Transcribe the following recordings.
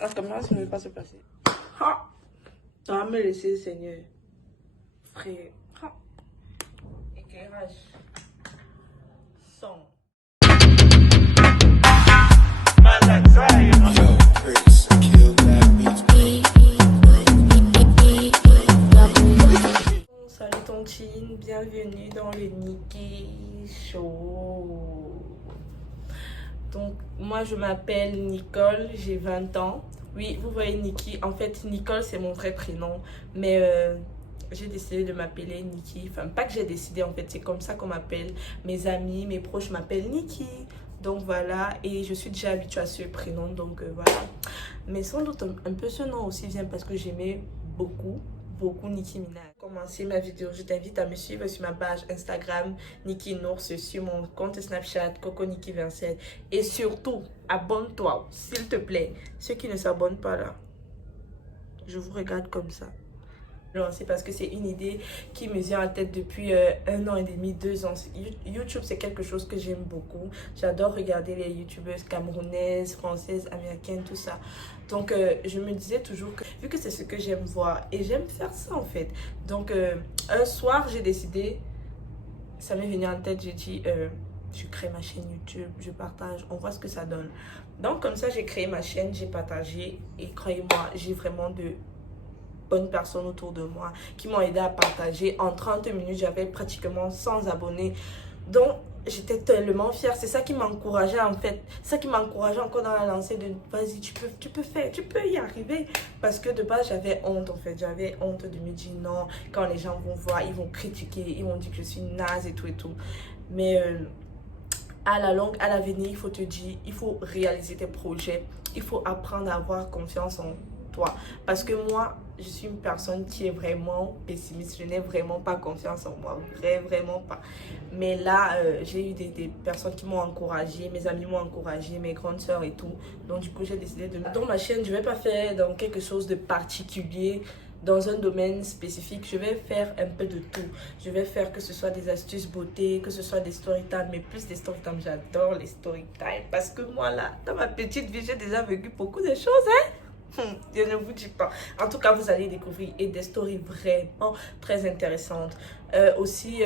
La caméra, ça ne veut pas se passer. Ah! Ça va me laisser, Seigneur. Frère. Ah! Éclairage. Son. Salut tontine, bienvenue dans le Nikki Show. Donc moi je m'appelle Nicole, j'ai 20 ans. Oui, vous voyez Nikki, en fait Nicole c'est mon vrai prénom, mais j'ai décidé de m'appeler Nikki. Enfin pas que j'ai décidé, en fait c'est comme ça qu'on m'appelle. Mes amis, mes proches m'appellent Nikki. Donc voilà, et je suis déjà habituée à ce prénom, donc voilà. Mais sans doute un peu ce nom aussi vient parce que j'aimais beaucoup Nicki Minaj. Pour commencer ma vidéo, je t'invite à me suivre sur ma page Instagram Nikki Nours, sur mon compte Snapchat Coco Nikki 27, et surtout abonne-toi s'il te plaît. Ceux qui ne s'abonnent pas là, je vous regarde comme ça. C'est parce que c'est une idée qui me vient en tête depuis 1 an et demi, 2 ans. YouTube, c'est quelque chose que j'aime beaucoup. J'adore regarder les youtubeuses camerounaises, françaises, américaines, tout ça. Donc, je me disais toujours que, vu que c'est ce que j'aime voir, et j'aime faire ça en fait. Donc, un soir, j'ai décidé, ça m'est venu en tête, j'ai dit, je crée ma chaîne YouTube, je partage, on voit ce que ça donne. Donc, comme ça, j'ai créé ma chaîne, j'ai partagé, et croyez-moi, j'ai vraiment de bonnes personnes autour de moi qui m'ont aidé à partager. En 30 minutes, j'avais pratiquement 100 abonnés. Donc, j'étais tellement fière. C'est ça qui m'encourageait en fait. C'est ça qui m'encourageait encore dans la lancée de vas-y, tu peux faire, tu peux y arriver. Parce que de base, j'avais honte en fait. J'avais honte de me dire non. Quand les gens vont voir, ils vont critiquer, ils vont dire que je suis naze et tout et tout. Mais à la longue, à l'avenir, il faut te dire, il faut réaliser tes projets. Il faut apprendre à avoir confiance en toi. Parce que moi, je suis une personne qui est vraiment pessimiste. Je n'ai vraiment pas confiance en moi. Vraiment pas. Mais là, j'ai eu des personnes qui m'ont encouragée. Mes amis m'ont encouragée, mes grandes sœurs et tout. Donc du coup, j'ai décidé de... Dans ma chaîne, je ne vais pas faire dans quelque chose de particulier, dans un domaine spécifique. Je vais faire un peu de tout. Je vais faire que ce soit des astuces beauté, que ce soit des story time, mais plus des story time. J'adore les story time parce que moi là, dans ma petite vie, j'ai déjà vécu beaucoup de choses, hein. Je ne vous dis pas. En tout cas, vous allez découvrir et des stories vraiment très intéressantes. Aussi,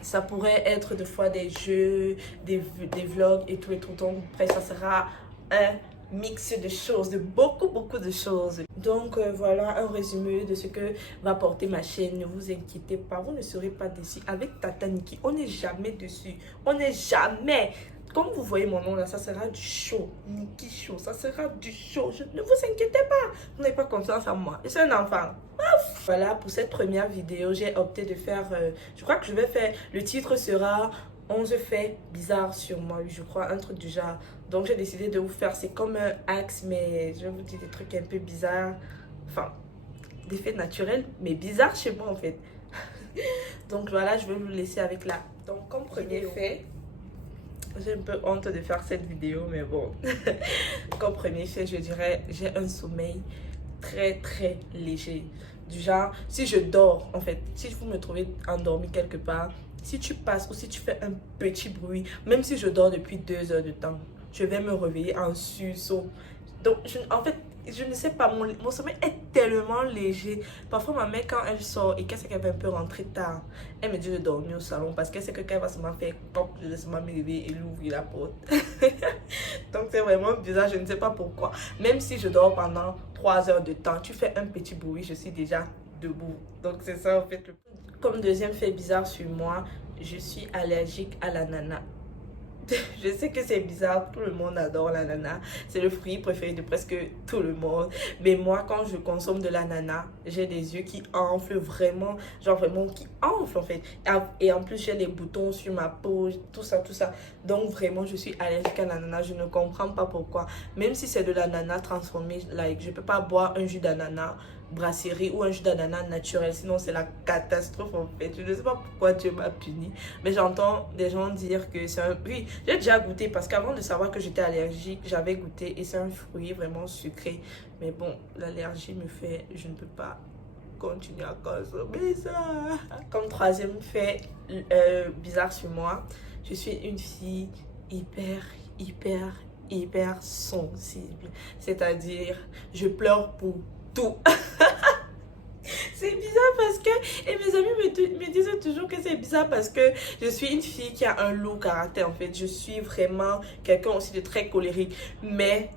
ça pourrait être des fois des jeux, des vlogs et tout et tout. Donc, après, ça sera un mix de choses, de beaucoup de choses. Donc voilà un résumé de ce que va porter ma chaîne. Ne vous inquiétez pas, vous ne serez pas déçus. Avec Tata Nikki, on n'est jamais dessus. On n'est jamais. Comme vous voyez mon nom là, ça sera du show. Nikki Show, ça sera du show. Ne vous inquiétez pas. Vous n'avez pas confiance en moi. Je suis un enfant. Voilà, pour cette première vidéo, j'ai opté de faire... je crois que je vais faire... Le titre sera 11 faits bizarres sur moi. Je crois, un truc du genre. Donc, j'ai décidé de vous faire... C'est comme un axe, mais je vais vous dire des trucs un peu bizarres. Enfin, des faits naturels, mais bizarres chez moi en fait. Donc, voilà, je vais vous laisser avec là. Donc, comme premier fait... J'ai un peu honte de faire cette vidéo, mais bon. Comme premier fait, je dirais, j'ai un sommeil très léger. Du genre, si je dors, en fait, si vous me trouvez endormi quelque part, si tu passes ou si tu fais un petit bruit, même si je dors depuis 2 heures de temps, je vais me réveiller en sursaut. Donc, en fait, je ne sais pas, mon sommeil est tellement léger. Parfois, ma mère, quand elle sort et qu'elle sait qu'elle va un peu rentrer tard, elle me dit de dormir au salon parce qu'elle sait que quand elle va seulement faire pop, je vais seulement me réveiller et lui ouvrir la porte. Donc, c'est vraiment bizarre, je ne sais pas pourquoi. Même si je dors pendant 3 heures de temps, tu fais un petit bruit, je suis déjà debout. Donc, c'est ça en fait. Comme deuxième fait bizarre sur moi, je suis allergique à l'ananas. Je sais que c'est bizarre, tout le monde adore l'ananas. C'est le fruit préféré de presque tout le monde. Mais moi, quand je consomme de l'ananas, j'ai des yeux qui enflent vraiment. Genre vraiment qui enflent en fait. Et en plus, j'ai des boutons sur ma peau, tout ça. Donc vraiment, je suis allergique à l'ananas. Je ne comprends pas pourquoi. Même si c'est de l'ananas transformé, like, je ne peux pas boire un jus d'ananas brasserie ou un jus d'ananas naturel, sinon c'est la catastrophe en fait. Je ne sais pas pourquoi Dieu m'a puni, mais j'entends des gens dire que c'est un... Oui, j'ai déjà goûté parce qu'avant de savoir que j'étais allergique, j'avais goûté et c'est un fruit vraiment sucré, mais bon, l'allergie me fait, je ne peux pas continuer à consommer ça. Comme troisième fait bizarre sur moi, je suis une fille hyper hyper sensible. C'est-à-dire, je pleure pour tout. C'est bizarre parce que, et mes amis me disent toujours que c'est bizarre parce que je suis une fille qui a un lourd caractère en fait. Je suis vraiment quelqu'un aussi de très colérique. Mais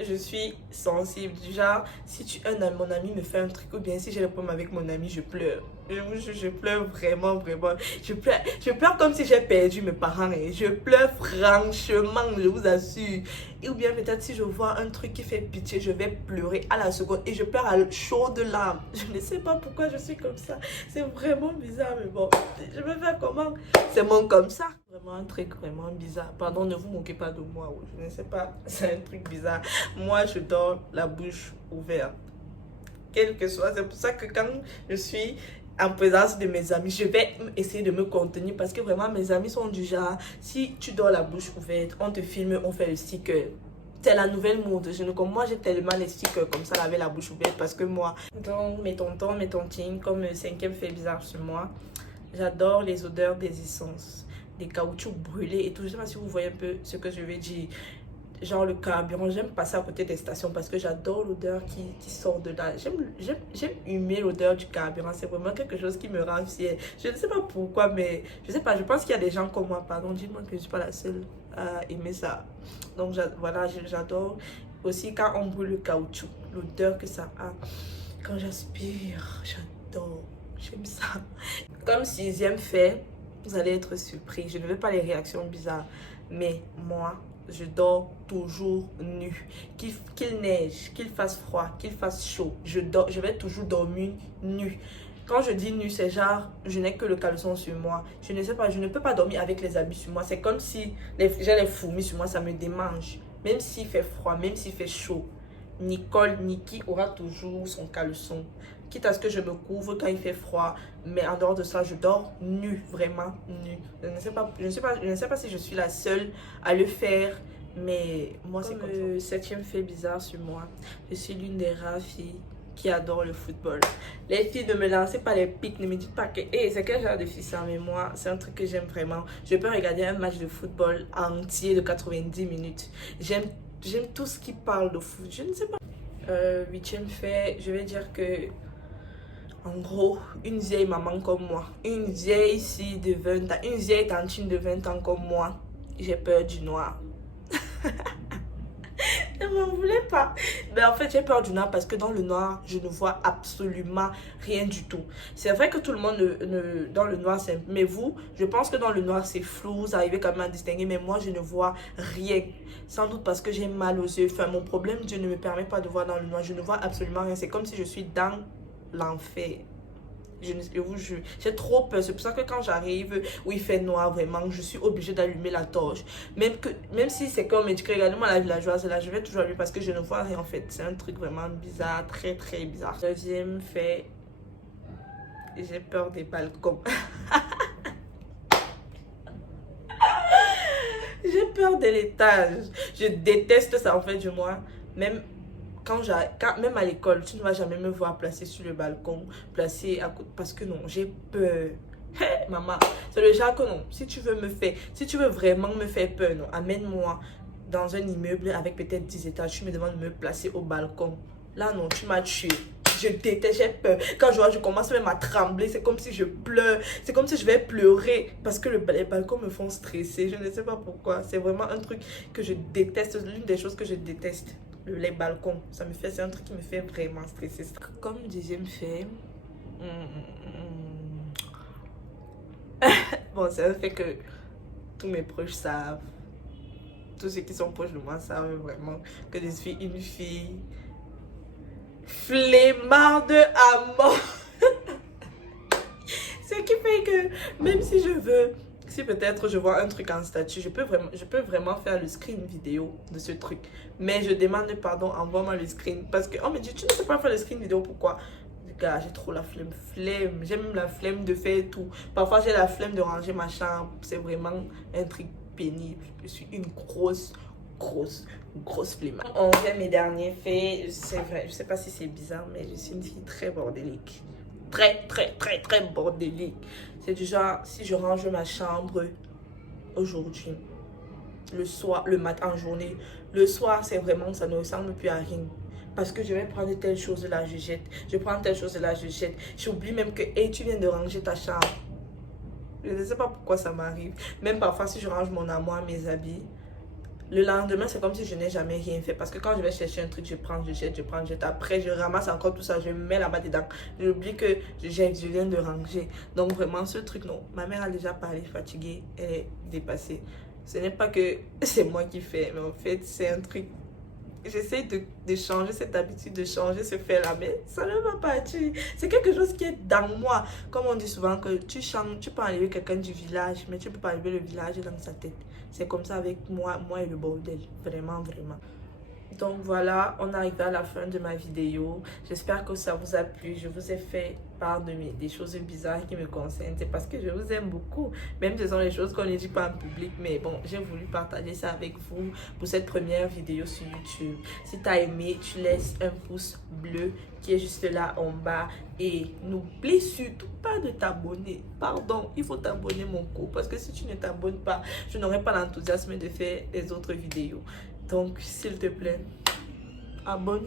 je suis sensible. Du genre, si mon ami me fait un truc ou bien si j'ai le problème avec mon ami, je pleure. Je pleure vraiment, vraiment. Je pleure comme si j'ai perdu mes parents. Et je pleure franchement, je vous assure. Et ou bien peut-être si je vois un truc qui fait pitié, je vais pleurer à la seconde. Et je pleure à chaudes larmes. Je ne sais pas pourquoi je suis comme ça. C'est vraiment bizarre, mais bon. Je vais faire comment? C'est mon comme ça. Vraiment un truc vraiment bizarre. Pardon, ne vous moquez pas de moi. Je ne sais pas. C'est un truc bizarre. Moi, je dors la bouche ouverte. Quel que soit. C'est pour ça que quand je suis en présence de mes amis, je vais essayer de me contenir parce que vraiment mes amis sont du genre, si tu dors la bouche ouverte, on te filme, on fait le sticker. C'est la nouvelle mode. Comme moi, j'ai tellement les stickers comme ça, avec la bouche ouverte parce que moi, donc mes tontons, mes tontines, comme le cinquième fait bizarre sur moi, j'adore les odeurs des essences, des caoutchoucs brûlés et tout. Je sais pas si vous voyez un peu ce que je veux dire. Genre le carburant, j'aime passer à côté des stations parce que j'adore l'odeur qui sort de là. J'aime humer l'odeur du carburant. C'est vraiment quelque chose qui me rend fière. Je ne sais pas pourquoi, mais je sais pas. Je pense qu'il y a des gens comme moi. Pardon, dis-moi que je ne suis pas la seule à aimer ça. Donc voilà, j'adore. Aussi quand on brûle le caoutchouc, l'odeur que ça a. Quand j'aspire, j'adore. J'aime ça. Comme sixième fait, vous allez être surpris. Je ne veux pas les réactions bizarres. Mais moi, je dors toujours nue. Qu'il neige, qu'il fasse froid, qu'il fasse chaud, je vais toujours dormir nue. Quand je dis nue, c'est genre, je n'ai que le caleçon sur moi. Je ne sais pas, je ne peux pas dormir avec les habits sur moi. C'est comme si j'ai les fourmis sur moi, ça me démange. Même s'il fait froid, même s'il fait chaud. Niki aura toujours son caleçon. Quitte à ce que je me couvre quand il fait froid. Mais en dehors de ça, je dors nue, vraiment nue. Je ne sais pas si je suis la seule à le faire. Mais moi, c'est comme ça. Le septième fait bizarre sur moi. Je suis l'une des rares filles qui adore le football. Les filles, ne me lancez pas les pics. Ne me dites pas que c'est quel genre de fille ça. Mais moi, c'est un truc que j'aime vraiment. Je peux regarder un match de football entier de 90 minutes. J'aime tout ce qui parle de foot. Je ne sais pas. Huitième fait, je vais dire que, en gros, une vieille maman comme moi, une vieille fille de 20 ans, une vieille tantine de 20 ans comme moi, j'ai peur du noir. Ne m'en voulez pas. Mais en fait, j'ai peur du noir parce que dans le noir, je ne vois absolument rien du tout. C'est vrai que tout le monde dans le noir, c'est... Mais vous, je pense que dans le noir, c'est flou, vous arrivez quand même à distinguer. Mais moi, je ne vois rien. Sans doute parce que j'ai mal aux yeux. Enfin, mon problème, Dieu ne me permet pas de voir dans le noir. Je ne vois absolument rien. C'est comme si je suis dans l'enfer. Je vous jure, j'ai trop peur. C'est pour ça que quand j'arrive où il fait noir vraiment, je suis obligée d'allumer la torche. Même si c'est comme me dit que regardez-moi la villageoise là, je vais toujours allumer parce que je ne vois rien en fait. C'est un truc vraiment bizarre, très très bizarre. Deuxième fait, j'ai peur des balcons. J'ai peur de l'étage. Je déteste ça en fait du moins. Même même à l'école, tu ne vas jamais me voir placée sur le balcon, placée à côté, parce que non, j'ai peur. Hey, maman, c'est le genre que non, si tu veux vraiment me faire peur, non, amène-moi dans un immeuble avec peut-être 10 étages, tu me demandes de me placer au balcon. Là, non, tu m'as tué. Je déteste, j'ai peur. Quand je commence même à trembler, c'est comme si je pleure. C'est comme si je vais pleurer parce que les balcons me font stresser. Je ne sais pas pourquoi. C'est vraiment un truc que je déteste. L'une des choses que je déteste. Les balcons, c'est un truc qui me fait vraiment stresser. Comme deuxième fait, bon, c'est un fait que tous mes proches savent, tous ceux qui sont proches de moi savent vraiment que je suis une fille flemmarde à mort. Ce qui fait que même si je veux, si peut-être je vois un truc en statut, je peux vraiment faire le screen vidéo de ce truc. Mais je demande pardon, envoie-moi le screen. Parce qu'on me dit, tu ne sais pas faire le screen vidéo, pourquoi? Gars, j'ai trop la flemme. J'ai même la flemme de faire tout. Parfois, j'ai la flemme de ranger ma chambre. C'est vraiment un truc pénible. Je suis une grosse flemme. On vient mes derniers faits. C'est vrai, je sais pas si c'est bizarre, mais je suis une fille très bordélique. Très bordélique. C'est du genre, si je range ma chambre aujourd'hui, le soir, le matin en journée. Le soir, c'est vraiment, ça ne ressemble plus à rien. Parce que je vais prendre telle chose là, je jette. Je prends telle chose là, je jette. J'oublie même que, hey, tu viens de ranger ta chambre. Je ne sais pas pourquoi ça m'arrive. Même parfois, si je range mon armoire, mes habits, le lendemain, c'est comme si je n'ai jamais rien fait. Parce que quand je vais chercher un truc, je prends, je jette, je prends, je jette. Après, je ramasse encore tout ça, je mets là-bas dedans. J'oublie que je viens de ranger. Donc, vraiment, ce truc, non. Ma mère a déjà parlé fatiguée, elle est dépassée. Ce n'est pas que c'est moi qui fais, mais en fait, c'est un truc. J'essaie de changer cette habitude, de changer ce fait-là, mais ça ne va pas. C'est quelque chose qui est dans moi. Comme on dit souvent que tu changes, tu peux enlever quelqu'un du village, mais tu ne peux pas enlever le village dans sa tête. C'est comme ça avec moi et le bordel. Vraiment, vraiment. Donc voilà, on arrive à la fin de ma vidéo. J'espère que ça vous a plu. Je vous ai fait part des choses bizarres qui me concernent. C'est parce que je vous aime beaucoup. Même si ce sont les choses qu'on ne dit pas en public. Mais bon, j'ai voulu partager ça avec vous pour cette première vidéo sur YouTube. Si tu as aimé, tu laisses un pouce bleu qui est juste là en bas. Et n'oublie surtout pas de t'abonner. Pardon, il faut t'abonner mon coup. Parce que si tu ne t'abonnes pas, je n'aurai pas l'enthousiasme de faire les autres vidéos. Donc, s'il te plaît, abonne.